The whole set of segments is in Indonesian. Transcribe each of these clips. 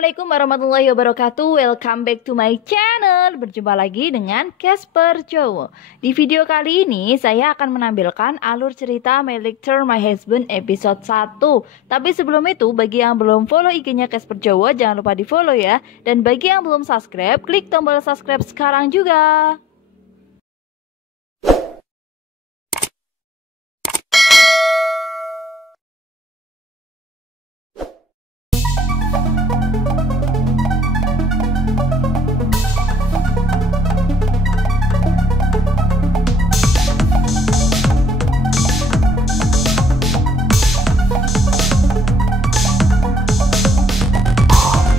Assalamualaikum warahmatullahi wabarakatuh. Welcome back to my channel. Berjumpa lagi dengan Casper Jowo. Di video kali ini saya akan menampilkan alur cerita My Lecture My Husband episode 1. Tapi sebelum itu, bagi yang belum follow IG-nya Casper Jowo, jangan lupa di follow ya. Dan bagi yang belum subscribe, klik tombol subscribe sekarang juga.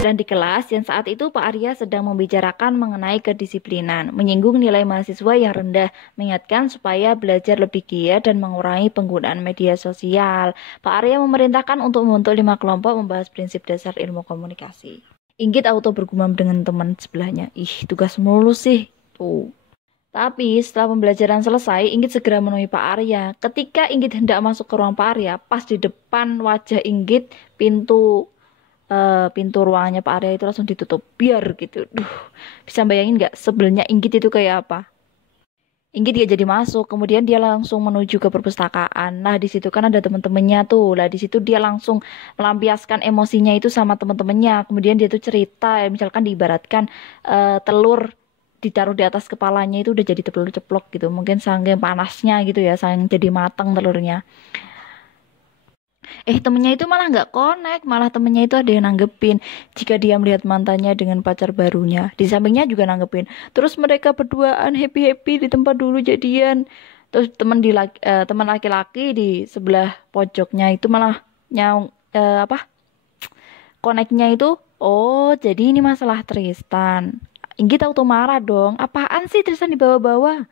Dan di kelas yang saat itu Pak Arya sedang membicarakan mengenai kedisiplinan, menyinggung nilai mahasiswa yang rendah, mengingatkan supaya belajar lebih giat dan mengurangi penggunaan media sosial. Pak Arya memerintahkan untuk membentuk 5 kelompok membahas prinsip dasar ilmu komunikasi. Inggit auto bergumam dengan teman sebelahnya, ih tugas mulu sih, tuh. Tapi setelah pembelajaran selesai, Inggit segera menemui Pak Arya. Ketika Inggit hendak masuk ke ruang Pak Arya, pas di depan wajah Inggit, pintu ruangannya Pak Arya itu langsung ditutup biar gitu. Bisa bayangin nggak sebelnya Inggit itu kayak apa? Inggit gak jadi masuk, kemudian dia langsung menuju ke perpustakaan. Nah, di situ kan ada teman-temannya tuh. Lah, di situ dia langsung melampiaskan emosinya itu sama teman-temannya. Kemudian dia tuh cerita, misalkan diibaratkan telur ditaruh di atas kepalanya itu udah jadi telur ceplok gitu. Mungkin saking panasnya gitu ya, saking jadi matang telurnya. Temennya itu malah nggak connect, malah temennya itu ada yang nanggepin jika dia melihat mantannya dengan pacar barunya. Di sampingnya juga nanggepin. Terus mereka berduaan happy-happy di tempat dulu jadian. Terus teman laki-laki di sebelah pojoknya itu malah connectnya itu, oh jadi ini masalah Tristan. Inggit auto marah dong. Apaan sih Tristan dibawa-bawa?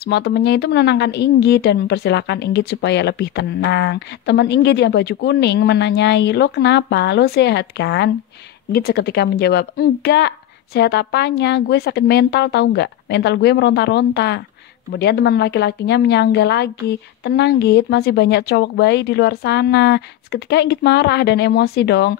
Semua temennya itu menenangkan Inggit dan mempersilahkan Inggit supaya lebih tenang. Teman Inggit yang baju kuning menanyai, lo kenapa? Lo sehat kan? Inggit seketika menjawab, enggak. Sehat apanya? Gue sakit mental tahu nggak? Mental gue meronta-ronta. Kemudian teman laki-lakinya menyangga lagi, tenang Git, masih banyak cowok baik di luar sana. Seketika Inggit marah dan emosi dong.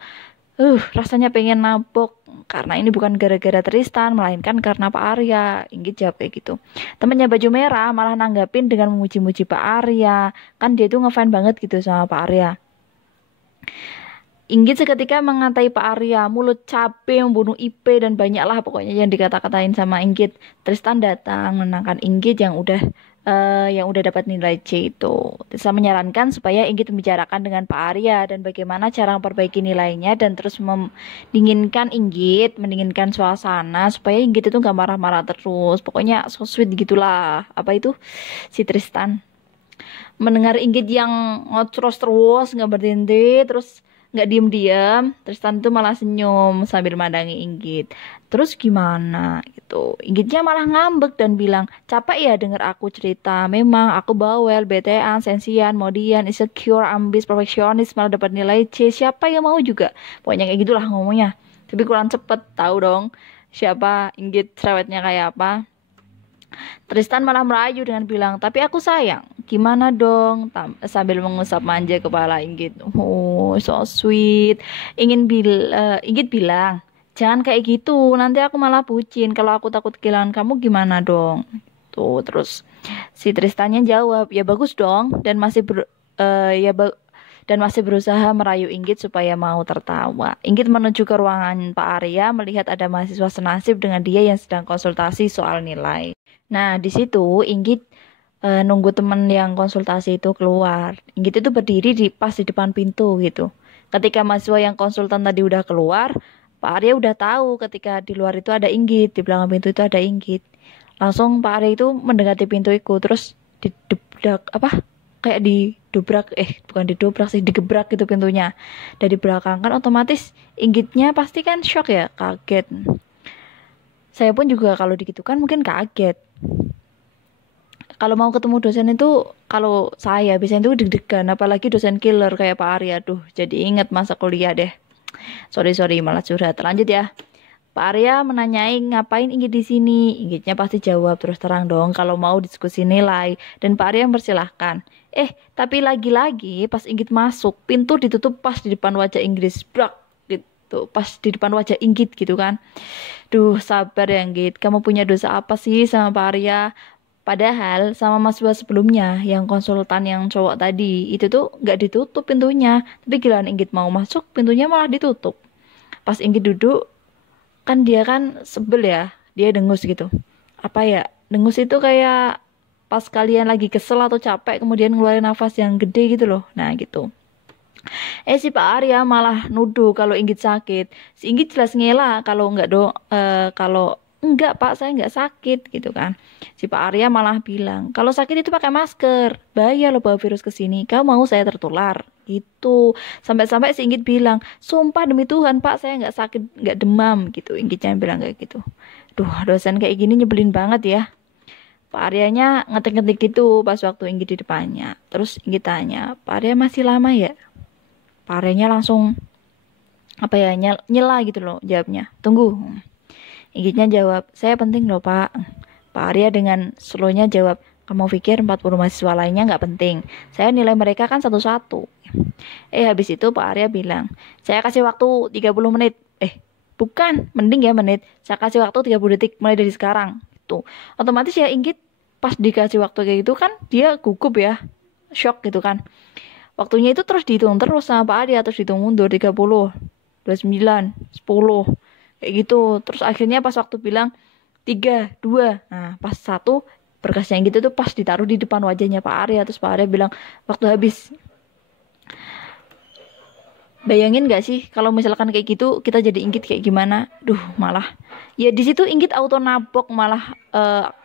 Rasanya pengen nabok. Karena ini bukan gara-gara Tristan, melainkan karena Pak Arya. Inggit jawab kayak gitu. Temennya baju merah malah nanggapin dengan memuji-muji Pak Arya. Kan dia tuh ngefan banget gitu sama Pak Arya. Inggit seketika mengatai Pak Arya, mulut capek, membunuh IP, dan banyaklah pokoknya yang dikata-katain sama Inggit. Tristan datang menenangkan Inggit yang udah dapat nilai C itu. Saya menyarankan supaya Inggit membicarakan dengan Pak Arya dan bagaimana cara memperbaiki nilainya dan terus mendinginkan suasana supaya Inggit itu nggak marah-marah terus. Pokoknya so sweet gitulah. Apa itu si Tristan? Mendengar Inggit yang ngocros terus nggak berhenti, terus nggak diem-diem, Tristan tuh malah senyum sambil mandangi Inggit. Terus gimana gitu? Inggitnya malah ngambek dan bilang, capek ya denger aku cerita. Memang aku bawel, betean, sensian, modian, insecure, ambis, perfeksionis, malah dapat nilai C. Siapa yang mau juga? Pokoknya kayak gitulah ngomongnya. Tapi kurang cepet, tahu dong siapa Inggit cerewetnya kayak apa. Tristan malah merayu dengan bilang, tapi aku sayang. Gimana dong? Sambil mengusap manja kepala Inggit. Oh, so sweet. Inggit bilang, jangan kayak gitu. Nanti aku malah bucin. Kalau aku takut kehilangan kamu gimana dong? Tuh, terus si Tristannya jawab, ya bagus dong. Dan masih berusaha merayu Inggit supaya mau tertawa. Inggit menuju ke ruangan Pak Arya melihat ada mahasiswa senasib dengan dia yang sedang konsultasi soal nilai. Nah, di situ Inggit nunggu teman yang konsultasi itu keluar. Inggit itu berdiri pas di depan pintu gitu. Ketika mahasiswa yang konsultan tadi udah keluar, Pak Arya udah tahu ketika di luar itu ada Inggit, di belakang pintu itu ada Inggit. Langsung Pak Arya itu mendekati pintu itu, terus digebrak gitu pintunya. Dari belakang kan otomatis Inggitnya pasti kan shock ya, kaget. Saya pun juga kalau digitukan mungkin kaget. Kalau mau ketemu dosen itu, kalau saya biasanya itu deg-degan, apalagi dosen killer kayak Pak Arya. Jadi inget masa kuliah deh. Sorry malah curhat. Lanjut ya. Pak Arya menanyai ngapain Inggit di sini. Inggitnya pasti jawab terus terang dong kalau mau diskusi nilai. Dan Pak Arya mempersilahkan. Tapi lagi-lagi pas Inggit masuk, pintu ditutup pas di depan wajah Inggris. Brak. tuh pas di depan wajah Inggit gitu kan. Duh, sabar ya Inggit, kamu punya dosa apa sih sama Pak Arya? Padahal sama Mas Wah sebelumnya yang konsultan yang cowok tadi itu tuh nggak ditutup pintunya, tapi giliran Inggit mau masuk pintunya malah ditutup. Pas Inggit duduk kan dia kan sebel ya, dia dengus gitu. Apa ya, dengus itu kayak pas kalian lagi kesel atau capek kemudian ngeluarin nafas yang gede gitu loh, nah gitu. Si Pak Arya malah nuduh kalau Inggit sakit. Si Inggit jelas ngelak kalau enggak dong, kalau enggak Pak saya enggak sakit gitu kan. Si Pak Arya malah bilang kalau sakit itu pakai masker, bahaya loh bawa virus ke sini. Kamu mau saya tertular? Gitu. Sampai-sampai si Inggit bilang, sumpah demi Tuhan Pak saya enggak sakit, enggak demam gitu. Inggitnya bilang kayak gitu. Duh, dosen kayak gini nyebelin banget ya. Pak Aryanya ngetik-ngetik gitu pas waktu Inggit di depannya. Terus Inggit tanya, Pak Arya masih lama ya? Pak Aryanya langsung apa ya nyela gitu loh jawabnya. Tunggu. Inggitnya jawab, saya penting loh Pak. Pak Arya dengan slownya jawab, kamu pikir 40 mahasiswa lainnya nggak penting? Saya nilai mereka kan satu-satu. Habis itu Pak Arya bilang, saya kasih waktu 30 menit. Bukan, mending ya menit. Saya kasih waktu 30 detik mulai dari sekarang. Tuh, otomatis ya Inggit pas dikasih waktu kayak gitu kan dia gugup ya. Shock gitu kan. Waktunya itu terus dihitung terus sama Pak Arya, terus dihitung mundur 30, 29, 10 kayak gitu. Terus akhirnya pas waktu bilang 3, 2, nah pas satu berkasnya gitu tuh pas ditaruh di depan wajahnya Pak Arya. Terus Pak Arya bilang waktu habis. Bayangin gak sih kalau misalkan kayak gitu kita jadi Inggit kayak gimana? Duh, malah ya di situ Inggit auto nabok, malah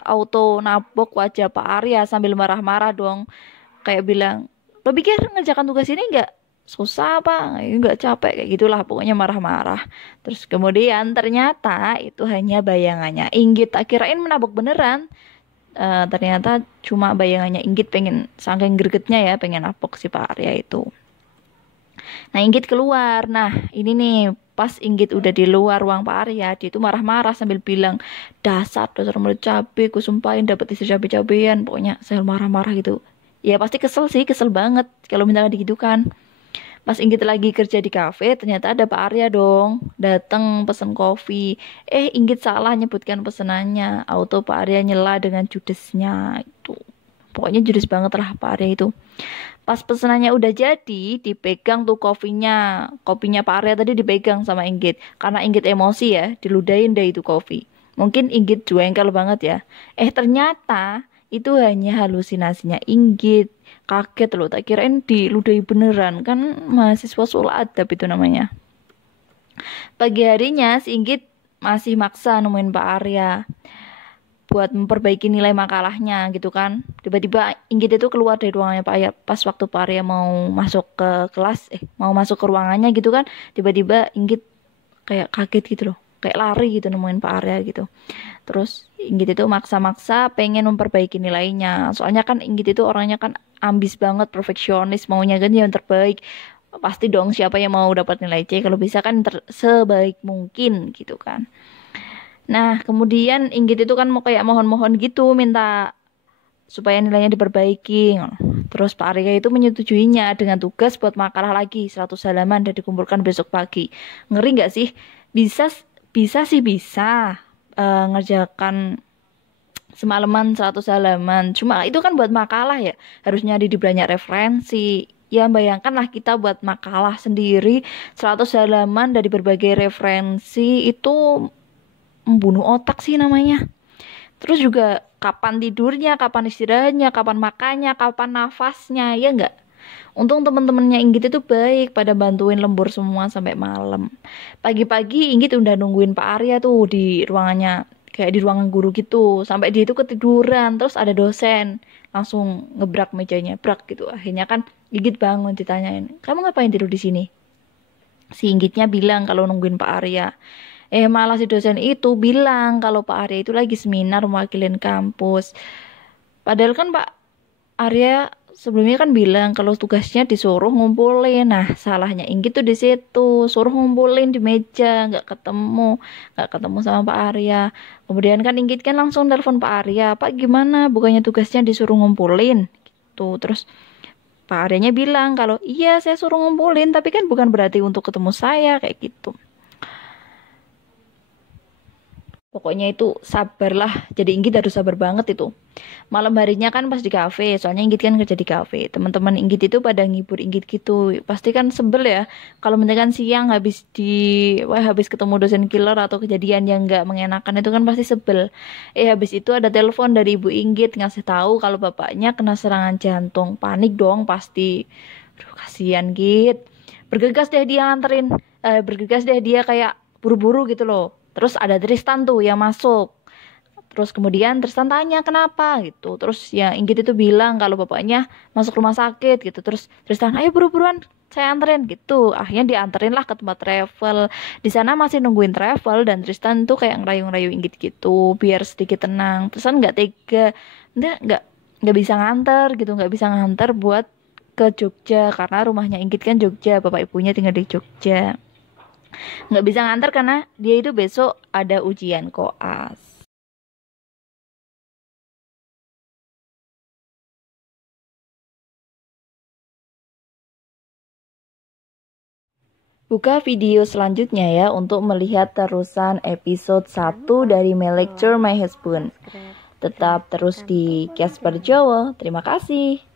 auto nabok wajah Pak Arya sambil marah-marah dong. Kayak bilang, lo pikir ngerjakan tugas ini nggak susah apa? Nggak capek kayak gitulah, pokoknya marah-marah. Terus kemudian ternyata itu hanya bayangannya Inggit. Tak kirain menabok beneran. Ternyata cuma bayangannya Inggit, pengen saking gregetnya ya pengen nabok si Pak Arya itu. Nah Inggit keluar. Nah ini nih pas Inggit udah di luar ruang Pak Arya, dia itu marah-marah sambil bilang, dasar mulut cabe, ku sumpahin dapat isi cabe-cabean. Pokoknya saya marah-marah gitu. Ya pasti kesel sih, kesel banget kalau minta gitu kan. Pas Inggit lagi kerja di kafe, ternyata ada Pak Arya dong, dateng pesen kopi. Inggit salah nyebutkan pesenannya. Auto Pak Arya nyela dengan judesnya itu. Pokoknya judes banget lah Pak Arya itu. Pas pesenannya udah jadi, dipegang tuh kopinya. Kopinya Pak Arya tadi dipegang sama Inggit. Karena Inggit emosi ya, diludahin deh itu kopi. Mungkin Inggit jengkel banget ya. Ternyata itu hanya halusinasinya Inggit. Kaget loh, tak kirain diludahi beneran. Kan mahasiswa Sul Adab itu namanya. Pagi harinya si Inggit masih maksa nemuin Pak Arya buat memperbaiki nilai makalahnya gitu kan. Tiba-tiba Inggit itu keluar dari ruangannya Pak Arya pas waktu Pak Arya mau masuk ke kelas, mau masuk ke ruangannya gitu kan. Tiba-tiba Inggit kayak kaget gitu loh, kayak lari gitu nemuin Pak Arya gitu. Terus Inggit itu maksa-maksa pengen memperbaiki nilainya. Soalnya kan Inggit itu orangnya kan ambis banget, perfeksionis, maunya kan yang terbaik. Pasti dong siapa yang mau dapat nilai C, kalau bisa kan sebaik mungkin gitu kan. Nah, kemudian Inggit itu kan mau kayak mohon-mohon gitu, minta supaya nilainya diperbaiki. Terus Pak Arya itu menyetujuinya dengan tugas buat makalah lagi 100 halaman dan dikumpulkan besok pagi. Ngeri nggak sih? Bisa sih bisa ngerjakan semalaman 100 halaman. Cuma itu kan buat makalah ya. Harusnya di banyak referensi. Ya bayangkanlah kita buat makalah sendiri 100 halaman dari berbagai referensi, itu membunuh otak sih namanya. Terus juga kapan tidurnya, kapan istirahatnya, kapan makannya, kapan nafasnya, ya enggak? Untung teman-temannya Inggit itu baik, pada bantuin lembur semua sampai malam. Pagi-pagi Inggit udah nungguin Pak Arya tuh di ruangannya, kayak di ruangan guru gitu. Sampai dia itu ketiduran, terus ada dosen langsung ngebrak mejanya, brak gitu. Akhirnya kan Inggit bangun, ditanyain, kamu ngapain tidur di sini? Si Inggitnya bilang kalau nungguin Pak Arya. Malah si dosen itu bilang kalau Pak Arya itu lagi seminar mewakilin kampus. Padahal kan Pak Arya sebelumnya kan bilang kalau tugasnya disuruh ngumpulin. Nah, salahnya Inggit tuh di situ, suruh ngumpulin di meja, nggak ketemu sama Pak Arya. Kemudian kan Inggit kan langsung telepon Pak Arya, Pak gimana? Bukannya tugasnya disuruh ngumpulin, gitu. Terus Pak Aryanya bilang kalau iya saya suruh ngumpulin, tapi kan bukan berarti untuk ketemu saya kayak gitu. Pokoknya itu sabarlah, jadi Inggit harus sabar banget itu. Malam harinya kan pas di kafe, soalnya Inggit kan kerja di kafe. Teman-teman Inggit itu pada ngibur Inggit gitu. Pasti kan sebel ya, kalau misalkan siang habis ketemu dosen killer atau kejadian yang nggak mengenakan itu kan pasti sebel. Habis itu ada telepon dari Ibu Inggit ngasih tahu kalau bapaknya kena serangan jantung. Panik dong pasti. Aduh, kasihan Git. Bergegas deh dia nganterin, bergegas deh dia kayak buru-buru gitu loh. Terus ada Tristan tuh yang masuk. Terus kemudian Tristan tanya kenapa gitu. Terus ya Inggit itu bilang kalau bapaknya masuk rumah sakit gitu. Terus Tristan, ayo buru-buruan saya anterin gitu. Akhirnya dianterin lah ke tempat travel. Di sana masih nungguin travel dan Tristan tuh kayak ngerayu-ngerayu Inggit gitu biar sedikit tenang. Tristan nggak tega, nggak bisa nganter gitu, nggak bisa nganter buat ke Jogja karena rumahnya Inggit kan Jogja, bapak ibunya tinggal di Jogja. Nggak bisa nganter karena dia itu besok ada ujian koas. Buka video selanjutnya ya untuk melihat terusan episode 1 dari My Lecture My Husband. Tetap terus di Casper Jowo. Terima kasih.